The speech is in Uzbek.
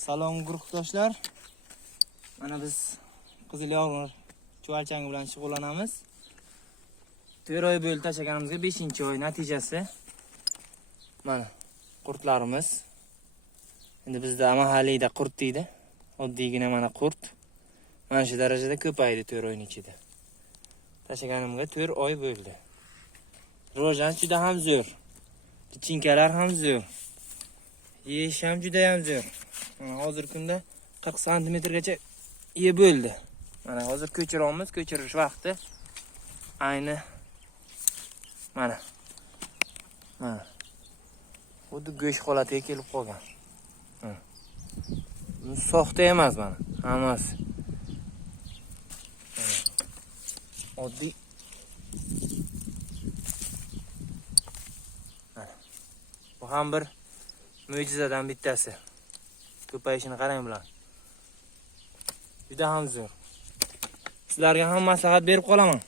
Salom guruhdoshlar. Mana biz qizil yog'lar chuvalchangi bilan shug'ullanamiz. 4 oy bo'ldi tashaganimizga 5-oy natijasi. Mana qurtlarimiz. Endi bizda mahalliyda qurt deydi. Oddiygina mana qurt. Mana shu darajada ko'paydi 4 oyning ichida. Tashaganimga 4 oy bo'ldi. Rivojlanish juda ham zo'r. Lichinkalar ham zo'r. Yeyish ham juda ham zo'r. Mana hozir kunda 40 santimetrgacha yeb bo'ldi. Mana hozir ko'chiramiz, ko'chirish vaqti. Ayni mana. Mana. Xuddi go'sht holatiga kelib qolgan. Bu soxta emas mana. Hammasi. Oddiy. Bu ham bir mo'jizadan bittasi. Ko'payishini qarang bilan. Juda ham zo'r. Sizlarga ham maslahat berib qolaman.